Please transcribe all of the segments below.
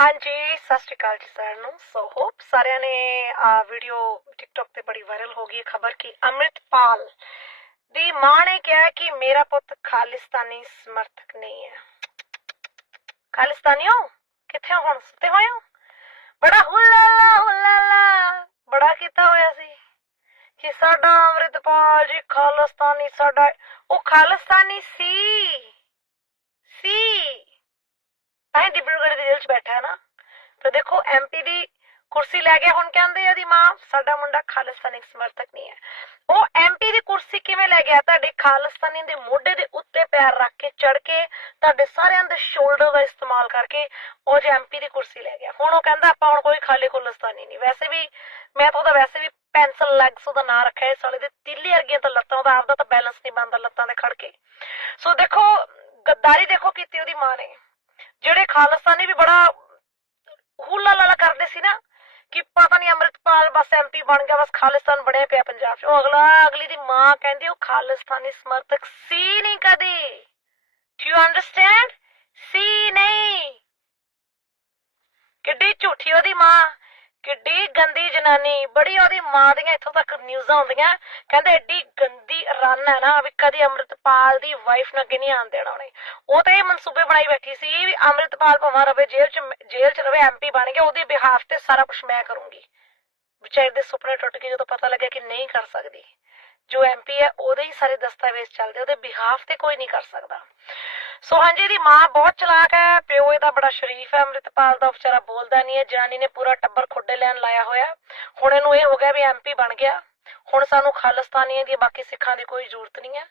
ਹਾਂਜੀ, ਸਤਿ ਸ਼੍ਰੀ ਅਕਾਲ ਜੀ ਸਾਰਿਆਂ ਨੂੰ। ਸੋ ਹੋਪ ਸਾਰਿਆਂ ਨੇ ਆ ਵੀਡੀਓ ਟਿਕਟੌਕ ਤੇ ਬੜੀ ਵਾਇਰਲ ਹੋ ਗਈ ਖਬਰ ਕਿ ਅੰਮ੍ਰਿਤਪਾਲ ਦੀ ਮਾਂ ਨੇ ਕਿਹਾ ਕਿ ਮੇਰਾ ਪੁੱਤ ਖਾਲਿਸਤਾਨੀ ਸਮਰਥਕ ਨਹੀਂ ਹੈ। ਖਾਲਿਸਤਾਨੀਓ, ਕਿੱਥੇ ਹੁਣ? ਸੁੱਤੇ ਹੋਏ ਹੋ? ਬੜਾ ਹੁਲਾਲਾ ਹੁਲਾਲਾ, ਬੜਾ ਕੀਤਾ ਹੋਇਆ ਸੀ ਕਿ ਸਾਡਾ ਅੰਮ੍ਰਿਤਪਾਲ ਜੀ ਖਾਲਿਸਤਾਨੀ, ਸਾਡਾ, ਉਹ ਖਾਲਿਸਤਾਨੀ ਸੀ ਸੀ। ਤਾਂ ਹੀ ਡਿਬਰੂਗੜ੍ਹ ਦੀ ਜੇਲ੍ਹ 'ਚ ਬੈਠਾ ਹੈ ਨਾ। ਤੇ ਦੇਖੋ ਐਮਪੀ ਦੀ ਕੁਰਸੀ ਲੈ ਗਿਆ ਹੁਣ ਕਹਿੰਦੇ ਆ ਦੀ ਮਾਂ, ਸਾਡਾ ਮੁੰਡਾ ਖਾਲਿਸਤਾਨੀ ਸਮਰਥਕ ਨਹੀਂ ਹੈ। ਉਹ ਐਮਪੀ ਦੀ ਕੁਰਸੀ ਕਿਵੇਂ ਲੈ ਗਿਆ? ਤੁਹਾਡੇ ਖਾਲਿਸਤਾਨੀ ਦੇ ਮੋਢੇ ਦੇ ਉੱਤੇ ਪੈਰ ਰੱਖ ਕੇ ਚੜ ਕੇ, ਤੁਹਾਡੇ ਸਾਰਿਆਂ ਦੇ ਸ਼ੋਲਡਰ ਦਾ ਇਸਤੇਮਾਲ ਕਰਕੇ ਉਹ ਜੇ ਐਮਪੀ ਦੀ ਕੁਰਸੀ ਲੈ ਗਿਆ। ਹੁਣ ਉਹ ਕਹਿੰਦਾ, ਆਪਾਂ ਹੁਣ ਕੋਈ ਖਾਲੀ ਖਾਲਿਸਤਾਨੀ ਨਹੀਂ। ਵੈਸੇ ਵੀ, ਮੈਂ ਤਾਂ ਉਹਦਾ ਵੈਸੇ ਵੀ ਪੈਨਸਲ ਲੈਗਸ ਉਹਦਾ ਨਾਂ ਰੱਖਿਆ ਇਸ ਸਾਲੇ ਦੇ। ਤਿੱਲੀ ਵਰਗੀਆਂ ਤਾਂ ਲੱਤਾਂ, ਉਹਦਾ ਆਪਦਾ ਤਾਂ ਬੈਲੈਂਸ ਨਹੀਂ ਬਣਦਾ ਲੱਤਾਂ ਦੇ ਖੜ ਕੇ ਸੋ ਦੇਖੋ, ਗੱਦਾਰੀ ਦੇਖੋ ਕੀਤੀ ਉਹਦੀ ਮਾਂ ਨੇ। ਜਿਹੜੇ ਖਾਲਿਸਤਾਨੀ ਵੀ ਬੜਾ ਹੁਲਾ ਲਾਲਾ ਕਰਦੇ ਸੀ ਨਾ, ਕਿ ਪਤਾ ਨਹੀਂ ਅੰਮ੍ਰਿਤਪਾਲ ਬਸ ਐਮਪੀ ਬਣ ਗਿਆ, ਬਸ ਖਾਲਿਸਤਾਨ ਬਣਿਆ ਪਿਆ ਪੰਜਾਬ 'ਚ। ਉਹ ਅਗਲਾ, ਅਗਲੀ ਦੀ ਮਾਂ ਕਹਿੰਦੀ, ਉਹ ਖਾਲਿਸਤਾਨੀ ਸਮਰਥਕ ਸੀ ਨਹੀਂ ਕਦੀ। ਡੂ ਯੂ ਅੰਡਰਸਟੈਂਡ ਸੀ ਨਹੀਂ। ਕਿੱਡੀ ਝੂਠੀ ਉਹਦੀ ਮਾਂ। ਕਿੱਡੀ ਗੰਦੀ ਜਨਾਨੀ, ਬੜੀ ਉਹਦੀ ਮਾਂ ਦੀਆਂ ਇੱਥੋਂ ਤੱਕ ਨਿਊਜ਼ਾਂ ਆਉਂਦੀਆਂ। ਕਹਿੰਦੇ ਐਡੀ ਗੰਦੀ ਰਨ ਹੈ ਨਾ, ਵੀ ਕਦੀ ਅੰਮ੍ਰਿਤਪਾਲ ਦੀ ਵਾਈਫ ਨੂੰ ਅੱਗੇ ਨਹੀਂ ਆਣ ਦੇਣਾ ਉਹਨੇ। ਉਹ ਤਾਂ ਇਹ ਮਨਸੂਬੇ ਬਣਾਈ ਬੈਠੀ ਸੀ ਵੀ ਅੰਮ੍ਰਿਤਪਾਲ ਭਾਵੇਂ ਰਵੇ ਜੇਲ੍ਹ 'ਚ ਜੇਲ੍ਹ 'ਚ ਰਵੇ ਐਮਪੀ ਬਣ ਗਿਆ ਉਹਦੇ ਬਿਹਾਫ ਤੇ ਸਾਰਾ ਕੁਝ ਮੈਂ ਕਰੂੰਗੀ। ਵਿਚਾਰੇ ਦੇ ਸੁਪਨੇ ਟੁੱਟ ਗਏ ਜਦੋਂ ਪਤਾ ਲੱਗਿਆ ਕਿ ਨਹੀਂ ਕਰ ਸਕਦੀ। ਜੋ ਐਮਪੀ ਹੈ, ਉਹਦੇ ਹੀ ਸਾਰੇ ਦਸਤਾਵੇਜ਼ ਚੱਲਦੇ, ਉਹਦੇ ਬਿਹਾਫ ਤੇ ਕੋਈ ਨਹੀਂ ਕਰ ਸਕਦਾ। ਸੋ ਹਾਂਜੀ ਦੀ ਮਾਂ ਬਹੁਤ ਚਲਾਕ ਹੈ, ਪਿਓ ਇਹਦਾ ਬੜਾ ਸ਼ਰੀਫ ਹੈ, ਅੰਮ੍ਰਿਤਪਾਲ ਦਾ ਵਿਚਾਰਾ ਬੋਲਦਾ ਨਹੀਂ ਹੈ, ਜਨਾਨੀ ਨੇ ਪੂਰਾ ਟੱਬਰ ਖੁੱਡੇ ਲੈਣ ਲਾਇਆ ਹੋਇਆ। ਹੁਣ ਇਹਨੂੰ ਇਹ ਹੋ ਗਿਆ ਵੀ ਐਮਪੀ ਬਣ ਗਿਆ। ਹੁਣ ਸਾਨੂੰ ਖਾਲਿਸਤਾਨੀਆਂ ਦੀ ਬਾਕੀ ਸਿੱਖਾਂ ਦੀ ਕੋਈ ਜ਼ਰੂਰਤ ਨਹੀਂ ਹੈ।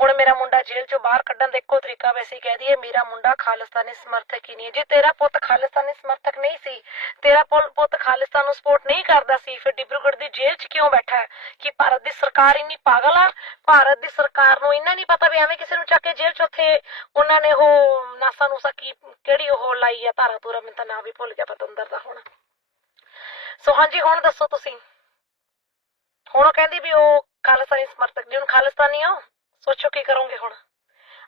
ਹੁਣ ਮੇਰਾ ਮੁੰਡਾ ਜੇਲ੍ਹ ਚੋਂ ਬਾਹਰ ਕੱਢਣ ਦਾ ਇੱਕੋ ਤਰੀਕਾ ਵੈਸੇ ਕਹਿ ਦਈਏ, ਮੇਰਾ ਮੁੰਡਾ ਖਾਲਿਸਤਾਨੀ ਸਮਰਥਕ ਹੀ ਨਹੀਂ ਹੈ। ਜੇ ਤੇਰਾ ਪੁੱਤ ਖਾਲਿਸਤਾਨੀ ਸਮਰਥਕ ਨਹੀਂ ਸੀ, ਤੇਰਾ ਪੁੱਤ ਖਾਲਿਸਤਾਨ ਨੂੰ ਸਪੋਰਟ ਨਹੀਂ ਕਰਦਾ ਸੀ, ਫਿਰ ਡਿਬਰੂਗੜ੍ਹ ਦੀ ਜੇਲ੍ਹ 'ਚ ਕਿਉਂ ਬੈਠਾ ਹੈ? ਕਿ ਭਾਰਤ ਦੀ ਸਰਕਾਰ ਇੰਨੀ ਪਾਗਲ ਆ? ਭਾਰਤ ਦੀ ਸਰਕਾਰ ਨੂੰ ਇੰਨਾ ਨਹੀਂ ਪਤਾ ਵੀ ਐਵੇਂ ਕਿਸੇ ਨੂੰ ਚੱਕ ਕੇ ਜੇਲ੍ਹ 'ਚ ਉੱਥੇ ਉਹਨਾਂ ਨੇ ਉਹ ਨਾਸਾ ਨੂਸਾ ਕੀ, ਕਿਹੜੀ ਉਹ ਲਾਈ ਆ ਧਾਰਾ ਧੂਰਾ, ਮੈਨੂੰ ਤਾਂ ਨਾਂ ਵੀ ਭੁੱਲ ਗਿਆ, ਪਤੰਦਰ ਦਾ ਹੁਣ। ਸੋ ਹਾਂਜੀ, ਹੁਣ ਦੱਸੋ ਤੁਸੀਂ। ਹੁਣ ਉਹ ਕਹਿੰਦੀ ਵੀ ਉਹ ਖਾਲਿਸਤਾਨੀ ਸਮਰਥਕ ਜੀ, ਹੁਣ ਖਾਲਿਸਤਾਨੀ ਆ ਸੋਚੋ ਕੀ ਕਰੋਗੇ ਹੁਣ।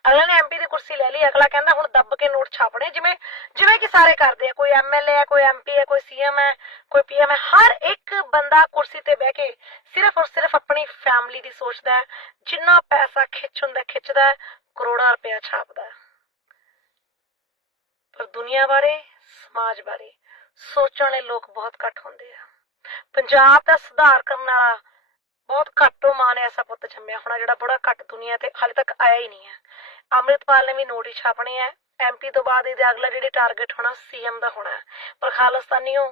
ਅਗਲੇ ਨੇ ਐਮਪੀ ਦੀ ਕੁਰਸੀ ਲੈ ਲਈ, ਅਗਲਾ ਕਹਿੰਦਾ ਹੁਣ ਦੱਬ ਕੇ ਨੋਟ ਛਾਪਣੇ, ਜਿਵੇਂ ਜਿਵੇਂ ਕਿ ਸਾਰੇ ਕਰਦੇ ਆ, ਕੋਈ ਐਮਐਲਏ ਹੈ ਕੋਈ ਐਮਪੀ ਹੈ ਕੋਈ ਸੀਐਮ ਹੈ ਕੋਈ ਪੀਐਮ ਹੈ ਹਰ ਇੱਕ ਬੰਦਾ ਕੁਰਸੀ ਤੇ ਬਹਿ ਕੇ ਸਿਰਫ ਔਰ ਸਿਰਫ ਆਪਣੀ ਫੈਮਿਲੀ ਦੀ ਸੋਚਦਾ ਹੈ, ਜਿੰਨਾ ਪੈਸਾ ਖਿੱਚ ਹੁੰਦਾ, ਖਿੱਚਦਾ ਕਰੋੜਾਂ ਰੁਪਇਆ ਛਾਪਦਾ ਹੈ। ਪਰ ਦੁਨੀਆ ਬਾਰੇ, ਸਮਾਜ ਬਾਰੇ ਸੋਚਣ ਵਾਲੇ ਲੋਕ ਬਹੁਤ ਘੱਟ ਹੁੰਦੇ ਆ। ਪੰਜਾਬ ਦਾ ਸੁਧਾਰ ਕਰਨ ਵਾਲਾ ਬਹੁਤ ਘੱਟੋ ਮਾਨ ਐਸਾ ਪੁੱਤ ਜੰਮਿਆ ਹੋਣਾ ਜਿਹੜਾ ਬੜਾ ਘੱਟ ਦੁਨੀਆ ਤੇ ਹਾਲੇ ਤੱਕ ਆਇਆ ਹੀ ਨਹੀਂ ਹੈ ਅੰਮ੍ਰਿਤਪਾਲ ਨੇ ਵੀ ਨੋਟ ਛਾਪਣੇ ਆ ਐਮਪੀ ਤੋਂ ਬਾਅਦ ਇਹਦੇ ਅਗਲਾ ਜਿਹੜੇ ਟਾਰਗੇਟ ਹੋਣਾ ਸੀਐਮ ਦਾ ਹੋਣਾ ਹੈ। ਪਰ ਖਾਲਿਸਤਾਨੀਓ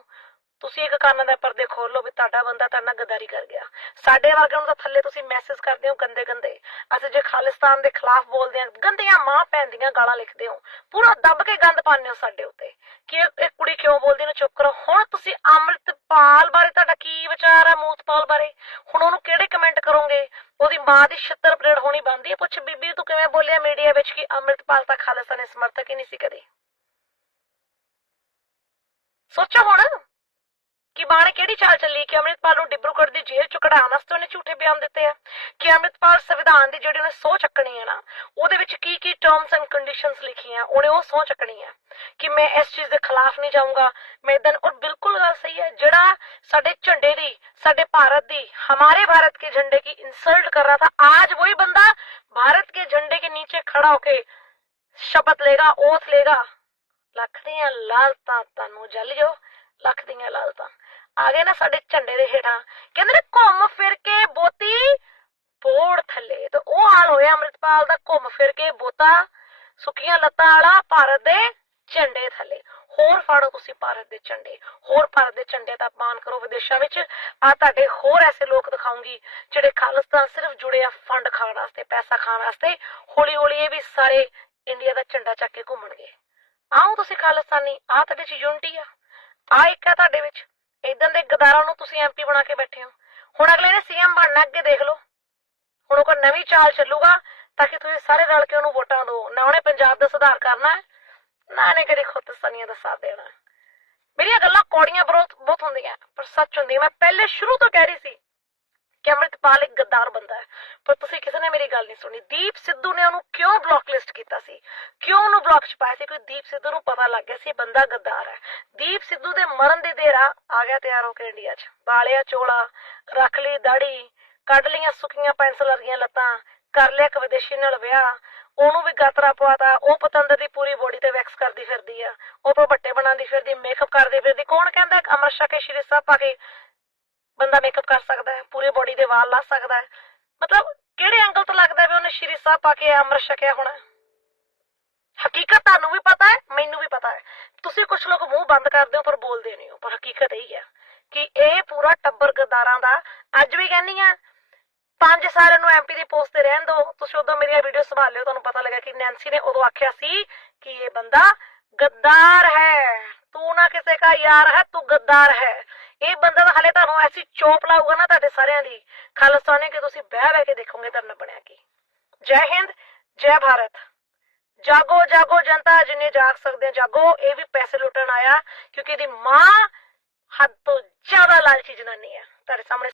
ਤੁਸੀਂ ਇੱਕ ਕੰਨ ਦਾ ਪਰਦੇ ਖੋਲ ਲਓ ਵੀ ਤੁਹਾਡਾ ਬੰਦਾ ਤੁਹਾਡੇ ਨਾਲ ਗਦਾਰੀ ਕਰ ਗਿਆ। ਸਾਡੇ ਵਰਗਿਆਂ ਨੂੰ ਤਾਂ ਥੱਲੇ ਤੁਸੀਂ ਮੈਸੇਜ ਕਰਦੇ ਹੋ ਗੰਦੇ ਗੰਦੇ। ਅਸੀਂ ਜੇ ਖਾਲਿਸਤਾਨ ਦੇ ਖਿਲਾਫ ਬੋਲਦੇ ਹਾਂ, ਗੰਦੀਆਂ ਮਾਂ ਭੈਣ ਦੀਆਂ ਗਾਲਾਂ ਲਿਖਦੇ ਹੋ। ਪੂਰਾ ਦੱਬ ਕੇ ਗੰਦ ਪਾਉਂਦੇ ਹੋ ਸਾਡੇ ਉੱਤੇ। ਕਿ ਇਹ ਕੁੜੀ ਕਿਉਂ ਬੋਲਦੀ ਨੂੰ ਚੁੱਪ ਕਰੋ। ਹੁਣ ਤੁਸੀਂ ਅੰਮ੍ਰਿਤਪਾਲ ਬਾਰੇ ਤੁਹਾਡਾ ਕੀ ਵਿਚਾਰ ਹੈ ਮੂਤਪਾਲ ਬਾਰੇ? ਹੁਣ ਉਹਨੂੰ ਕਿਹੜੇ ਕਮੈਂਟ ਕਰੋਗੇ? ਉਹਦੀ ਮਾਂ ਦੀ ਛਿੱਤਰ ਪਰੇਡ ਹੋਣੀ ਬੰਦੀ ਹੈ ਪੁੱਛ ਬੀਬੀ, ਤੂੰ ਕਿਵੇਂ ਬੋਲਿਆ ਮੀਡੀਆ ਵਿੱਚ ਕਿ ਅੰਮ੍ਰਿਤਪਾਲ ਤਾਂ ਖਾਲਿਸਤਾਨੀ ਸਮਰਥਕ ਹੀ ਨਹੀਂ ਸੀ ਕਦੇ? ਸੋਚੋ ਹੁਣ। ਕਿ ਬਾਣੇ ਕਿਹੜੀ ਚਾਲ ਚੱਲੀ ਕਿ ਅੰਮ੍ਰਿਤਪਾਲ ਨੂੰ ਡਿਬਰੂਗੜ੍ਹ ਦੀ ਜੇਲ੍ਹ ਚੋਂ ਕਢਾਉਣ ਵਾਸਤੇ ਉਹਨੇ ਝੂਠੇ ਬਿਆਨ ਦਿੱਤੇ ਆ ਕਿ ਅੰਮ੍ਰਿਤਪਾਲ ਸੰਵਿਧਾਨ ਦੀ ਜਿਹੜੀ ਉਹਨੇ ਸੋਹ ਚੱਕਣੀ ਹੈ ਨਾ ਉਹਦੇ ਵਿੱਚ ਕੀ ਕੀ ਟਰਮਸ ਐਂਡ ਕੰਡੀਸ਼ਨਸ ਲਿਖੀਆਂ ਉਹਨੇ ਉਹ ਸੋਹ ਚੱਕਣੀ ਹੈ ਕਿ ਮੈਂ ਇਸ ਚੀਜ਼ ਦੇ ਖਿਲਾਫ ਨਹੀਂ ਜਾਊਂਗਾ ਮੈਂ ਇਦਾਂ ਔਰ ਬਿਲਕੁਲ ਗੱਲ ਸਹੀ ਹੈ ਜਿਹੜਾ ਸਾਡੇ ਝੰਡੇ ਦੀ ਸਾਡੇ भारत ਦੀ हमारे भारत के झंडे की इंसल्ट कर रहा था आज वही बंदा भारत के झंडे के नीचे खड़ा होके ਸ਼ਪਥ ਲੇਗਾ ਓਥ ਲੇਗਾ ਲੱਖ ਦੀਆਂ ਲਾਲਤਾਂ ਤੁਹਾਨੂੰ ਜਲ ਜੋ ਲੱਖ ਦੀਆਂ ਲਾਲਤਾਂ ਆ ਗਏ ਨਾ ਸਾਡੇ ਝੰਡੇ ਦੇ ਹੇਠਾਂ। ਕਹਿੰਦੇ ਨੇ ਘੁੰਮ ਫਿਰ ਕੇ ਬੋਤੀ ਬੋੜ ਥੱਲੇ। ਤੇ ਉਹ ਹਾਲ ਹੋਇਆ ਅੰਮ੍ਰਿਤਪਾਲ ਦਾ ਘੁੰਮ ਫਿਰ ਕੇ ਬੋਤਾ ਸੁੱਕੀਆਂ ਲੱਤਾਂ ਵਾਲਾ ਭਾਰਤ ਦੇ ਝੰਡੇ ਥੱਲੇ। ਹੋਰ ਫਾੜੋ ਤੁਸੀਂ ਭਾਰਤ ਦੇ ਝੰਡੇ। ਹੋਰ ਭਾਰਤ ਦੇ ਝੰਡੇ ਦਾ ਅਪਮਾਨ ਕਰੋ ਵਿਦੇਸ਼ਾਂ ਵਿੱਚ। ਆ ਤੁਹਾਡੇ ਹੋਰ ਐਸੇ ਲੋਕ ਦਿਖਾਉਂਗੀ ਜਿਹੜੇ ਖਾਲਿਸਤਾਨ ਸਿਰਫ ਜੁੜੇ ਆ ਫੰਡ ਖਾਣ ਵਾਸਤੇ, ਪੈਸਾ ਖਾਣ ਵਾਸਤੇ। ਹੌਲੀ ਹੌਲੀ ਇਹ ਵੀ ਸਾਰੇ ਇੰਡੀਆ ਦਾ ਝੰਡਾ ਚੱਕ ਕੇ ਘੁੰਮਣਗੇ। ਆਓ ਤੁਸੀਂ ਖਾਲਿਸਤਾਨੀ ਆ ਤੁਹਾਡੇ ਚ ਯੂਨਿਟੀ ਆ। ਆ ਇੱਕ ਆ ਤੁਹਾਡੇ ਵਿੱਚ ਇਦਾਂ ਦੇ ਗਦਾਰਾਂ ਨੂੰ ਤੁਸੀਂ ਐਮਪੀ ਬਣਾ ਕੇ ਬੈਠੇ ਹੋ। ਹੁਣ ਅਗਲੇ ਨੇ ਸੀਐਮ ਬਣਨਾ ਅੱਗੇ ਦੇਖ ਲਓ। ਹੁਣ ਉਹ ਕੋਈ ਨਵੀਂ ਚਾਲ ਚੱਲੂਗਾ ਤਾਂ ਕਿ ਤੁਸੀਂ ਸਾਰੇ ਰਲ ਕੇ ਉਹਨੂੰ ਵੋਟਾਂ ਦਿਓ। ਨਾ ਉਹਨੇ ਪੰਜਾਬ ਦਾ ਸੁਧਾਰ ਕਰਨਾ ਹੈ, ਨਾ ਇਹਨੇ ਕਦੇ ਖੁਦਸਤਾਨੀਆਂ ਦਾ ਸਾਥ ਦੇਣਾ ਮੇਰੀਆਂ ਗੱਲਾਂ ਕੌੜੀਆਂ ਬਹੁਤ ਹੁੰਦੀਆਂ, ਪਰ ਸੱਚ ਹੁੰਦੀ ਮੈਂ ਪਹਿਲੇ ਸ਼ੁਰੂ ਤੋਂ ਕਹਿ ਰਹੀ ਸੀ ਕਿ ਅੰਮ੍ਰਿਤਪਾਲ ਇੱਕ ਗੱਦਾਰ ਬੰਦਾ ਹੈ। ਪਰ ਤੁਸੀਂ ਕਿਸੇ ਨੇ ਮੇਰੀ ਗੱਲ ਨਹੀਂ ਸੁਣੀ। ਦੀਪ ਸਿੱਧੂ ਨੇ ਉਹਨੂੰ ਕਿਉਂ ਬਲੌਕ ਲਿਸਟ ਕੀਤਾ ਸੀ? ਕਿਉਂ ਪਾਇਆ ਸੀ ਕਿ ਦੀਪ ਸਿੱਧੂ ਨੂੰ ਪਤਾ ਲੱਗ ਗਿਆ ਸੀ ਇਹ ਬੰਦਾ ਗੱਦਾਰ ਹੈ। ਦੀਪ ਸਿੱਧੂ ਦੇ ਮਰਨ ਦੀ ਦੇਰ ਆ ਗਿਆ ਤਿਆਰ ਹੋ ਕੇ ਇੰਡੀਆ 'ਚ। ਬਾਲਿਆ ਚੋਲਾ, ਰੱਖ ਲਈ ਦਾੜੀ, ਕੱਢ ਲਈਆਂ ਸੁੱਕੀਆਂ ਪੈਨਸਲ ਵਰਗੀਆਂ ਲੱਤਾਂ, ਕਰ ਲਿਆ ਇੱਕ ਵਿਦੇਸ਼ੀ ਨਾਲ ਵਿਆਹ। ਉਹਨੂੰ ਵੀ ਗਾਤਰਾ ਪਵਾਤਾ, ਉਹ ਪਤੰਦਰ ਦੀ ਪੂਰੀ ਬੋਡੀ ਤੇ ਵੈਕਸ ਕਰਦੀ ਫਿਰਦੀ ਆ। ਉਹ ਭੱਟੇ ਬਣਾਉਂਦੀ ਫਿਰਦੀ ਮੇਕਅਪ ਕਰਦੀ ਫਿਰਦੀ। ਕੌਣ ਕਹਿੰਦਾ ਕਿ ਅਮਰ ਕੇ ਸ਼੍ਰੀ ਸਾਹਿਬ ਪਾ ਕੇ ਬੰਦਾ ਮੇਕਅਪ ਕਰ ਸਕਦਾ ਹੈ, ਪੂਰੀ ਬੋਡੀ ਦੇ ਵਾਲ ਲਾ ਸਕਦਾ ਹੈ? ਮਤਲਬ ਕਿਹੜੇ ਐਂਗਲ ਤੋਂ ਲੱਗਦਾ ਵੀ ਉਹਨੇ ਸ਼੍ਰੀ ਸਾਹਿਬ ਪਾ ਕੇ ਅੰਮ੍ਰਿਤ ਛਕਿਆ ਹੋਣਾ ਹਕੀਕਤ ਤੁਹਾਨੂੰ ਵੀ ਪਤਾ ਹੈ, ਮੈਨੂੰ ਵੀ ਪਤਾ ਹੈ। ਤੁਸੀਂ ਕੁਝ ਲੋਕ ਮੂੰਹ ਬੰਦ ਕਰਦੇ ਹੋ ਪਰ ਬੋਲਦੇ ਨਹੀਂ ਹੋ। ਪਰ ਹਕੀਕਤ ਇਹ ਹੈ ਕਿ ਇਹ ਪੂਰਾ ਟੱਬਰ ਗਦਾਰਾਂ ਦਾ ਅੱਜ ਵੀ ਕਹਿੰਨੀ ਆ, ਪੰਜ ਸਾਲ ਨੂੰ ਐਮਪੀ ਦੀ ਪੋਸਟ ਤੇ ਰਹਿਣ ਦਿਓ ਤੁਸੀਂ ਉਦੋਂ ਮੇਰੀਆਂ ਵੀਡੀਓ ਸੰਭਾਲ ਲਿਓ, ਤੁਹਾਨੂੰ ਪਤਾ ਲੱਗਾ ਕਿ ਨੈਂਸੀ ਨੇ ਉਦੋਂ ਆਖਿਆ ਸੀ ਕਿ ਇਹ ਬੰਦਾ ਗੱਦਾਰ ਹੈ। ਤੂੰ ਨਾ ਕਿਸੇ ਦਾ ਯਾਰ ਹੈ, ਤੂੰ ਗੱਦਾਰ ਹੈ। ਇਹ ਬੰਦਾ ਤਾਂ ਹਲੇ ਤੁਹਾਨੂੰ ਐਸੀ ਚੋਪ ਲਾਊਗਾ ਨਾ ਤੁਹਾਡੇ ਸਾਰਿਆਂ ਦੀ। ਖਾਲਿਸਤਾਨੀ ਕਿ ਤੁਸੀਂ ਬਹਿ ਬਹਿ ਕੇ ਦੇਖੋਗੇ ਤੁਹਾਡਾ ਬਣਿਆ ਕੀ। ਜੈ ਹਿੰਦ, ਜੈ ਭਾਰਤ। ਜਾਗੋ ਜਾਗੋ, ਜਨਤਾ, ਜਿੰਨੇ ਜਾਗ ਸਕਦੇ ਆ, ਜਾਗੋ। ਇਹ ਵੀ ਪੈਸੇ ਲੁੱਟਣ ਆਇਆ, ਕਿਉਂਕਿ ਇਹਦੀ ਮਾਂ ਹੱਦ ਤੋਂ ਜ਼ਿਆਦਾ ਲਾਲਚੀ ਜਨਾਨੀ ਹੈ ਤੁਹਾਡੇ ਸਾਹਮਣੇ